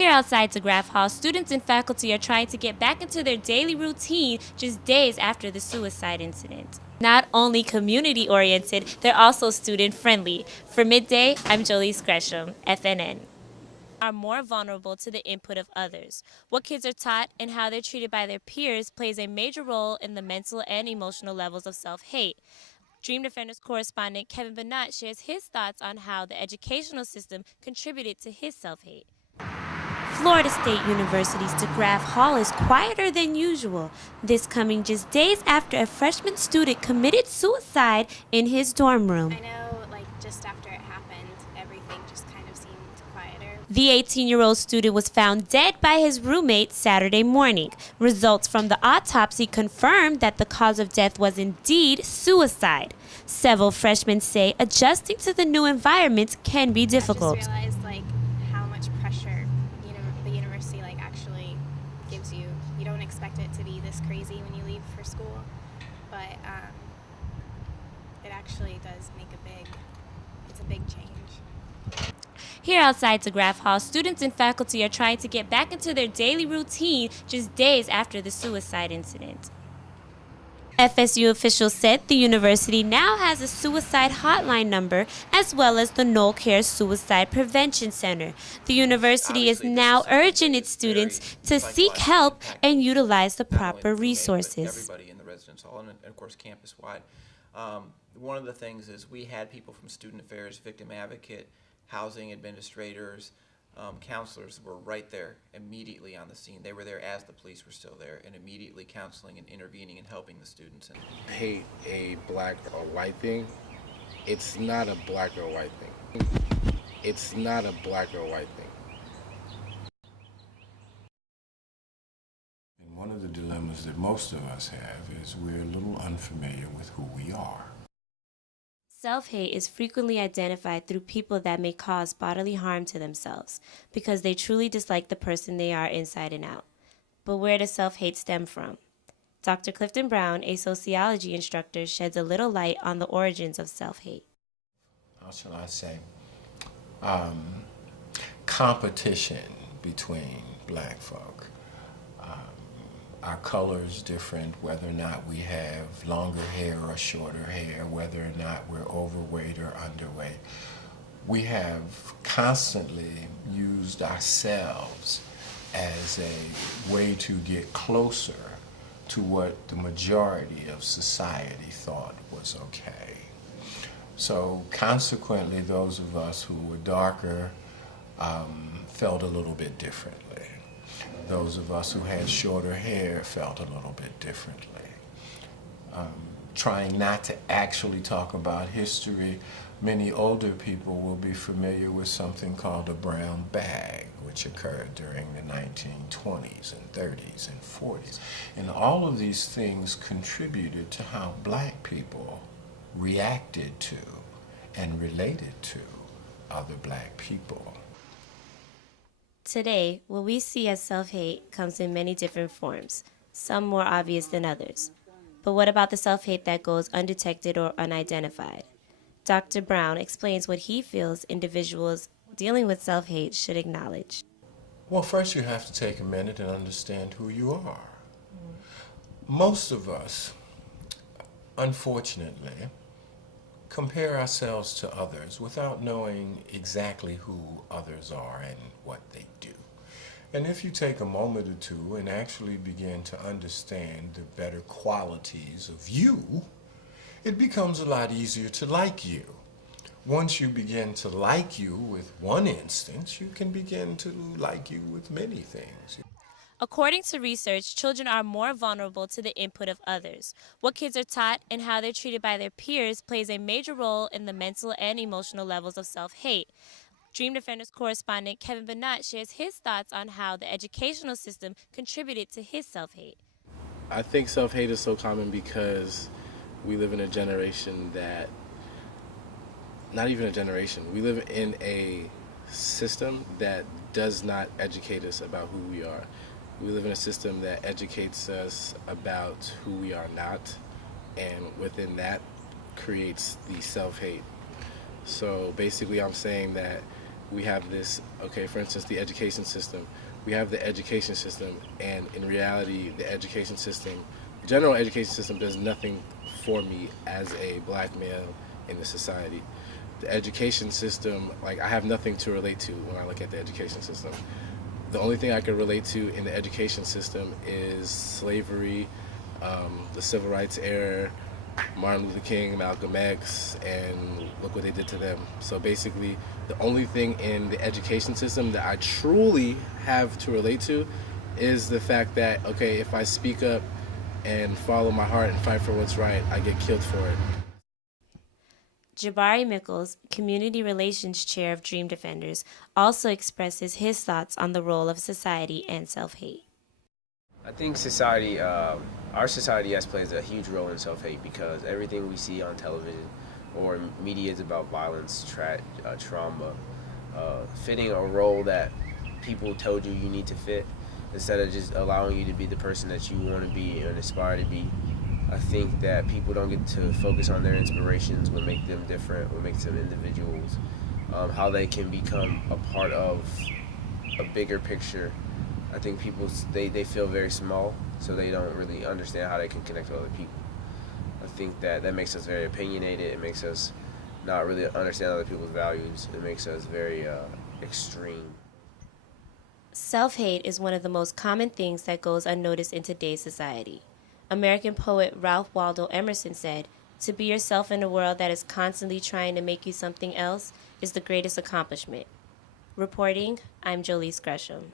Here outside DeGraff Hall, students and faculty are trying to get back into their daily routine just days after the suicide incident. Not only community oriented, they're also student friendly. For Midday, I'm Jolie Gresham, FNN. Are more vulnerable to the input of others. What kids are taught and how they're treated by their peers plays a major role in the mental and emotional levels of self-hate. Dream Defenders correspondent Kevin Burnett shares his thoughts on how the educational system contributed to his self-hate. Florida State University's DeGraff Hall is quieter than usual, this coming just days after a freshman student committed suicide in his dorm room. I know, just after it happened, everything just kind of seemed quieter. The 18-year-old student was found dead by his roommate Saturday morning. Results from the autopsy confirmed that the cause of death was indeed suicide. Several freshmen say adjusting to the new environment can be difficult. I just realized, how much pressure the university, actually gives you. You don't expect it to be this crazy when you leave for school, but it actually does make it's a big change. Here outside DeGraff Hall, students and faculty are trying to get back into their daily routine just days after the suicide incident. FSU officials said the university now has a suicide hotline number as well as the Knoll Care Suicide Prevention Center. The university is now urging its students to seek help and utilize the proper resources. Everybody in the residence hall and of course campus-wide. One of the things is we had people from student affairs, victim advocate, housing administrators, counselors were right there immediately on the scene. They were there as the police were still there and immediately counseling and intervening and helping the students. Hate a black or white thing. It's not a black or white thing. It's not a black or white thing. And one of the dilemmas that most of us have is we're a little unfamiliar with who we are. Self-hate is frequently identified through people that may cause bodily harm to themselves because they truly dislike the person they are inside and out. But where does self-hate stem from? Dr. Clifton Brown, a sociology instructor, sheds a little light on the origins of self-hate. How shall I say? Competition between black folk. Our color is different, whether or not we have longer hair or shorter hair, whether or not we're overweight or underweight. We have constantly used ourselves as a way to get closer to what the majority of society thought was okay. So consequently, those of us who were darker felt a little bit differently. Those of us who had shorter hair felt a little bit differently. Trying not to actually talk about history, many older people will be familiar with something called a brown bag, which occurred during the 1920s and 30s and 40s. And all of these things contributed to how black people reacted to and related to other black people. Today, what we see as self-hate comes in many different forms, some more obvious than others. But what about the self-hate that goes undetected or unidentified? Dr. Brown explains what he feels individuals dealing with self-hate should acknowledge. Well, first you have to take a minute and understand who you are. Most of us, unfortunately, compare ourselves to others without knowing exactly who others are and what they do. And if you take a moment or two and actually begin to understand the better qualities of you, it becomes a lot easier to like you. Once you begin to like you with one instance, you can begin to like you with many things. According to research, children are more vulnerable to the input of others. What kids are taught and how they're treated by their peers plays a major role in the mental and emotional levels of self-hate. Dream Defenders correspondent Kevin Burnett shares his thoughts on how the educational system contributed to his self-hate. I think self-hate is so common because we live in a generation that, not even a generation, we live in a system that does not educate us about who we are. We live in a system that educates us about who we are not, and within that creates the self-hate. So basically I'm saying that we have this, okay, for instance, the education system. We have the education system, and in reality, the education system, the general education system does nothing for me as a black male in the society. The education system, like, I have nothing to relate to when I look at the education system. The only thing I can relate to in the education system is slavery, the civil rights era, Martin Luther King, Malcolm X, and look what they did to them. So basically, the only thing in the education system that I truly have to relate to is the fact that, okay, if I speak up and follow my heart and fight for what's right, I get killed for it. Jabari Mickles, Community Relations Chair of Dream Defenders, also expresses his thoughts on the role of society and self-hate. I think society, our society has plays a huge role in self-hate because everything we see on television or media is about violence, trauma, fitting a role that people told you need to fit instead of just allowing you to be the person that you want to be and aspire to be. I think that people don't get to focus on their inspirations, what make them different, what makes them individuals, how they can become a part of a bigger picture. I think people, they feel very small, so they don't really understand how they can connect with other people. I think that makes us very opinionated. It makes us not really understand other people's values. It makes us very extreme. Self-hate is one of the most common things that goes unnoticed in today's society. American poet Ralph Waldo Emerson said, "To be yourself in a world that is constantly trying to make you something else is the greatest accomplishment." Reporting, I'm Jolise Gresham.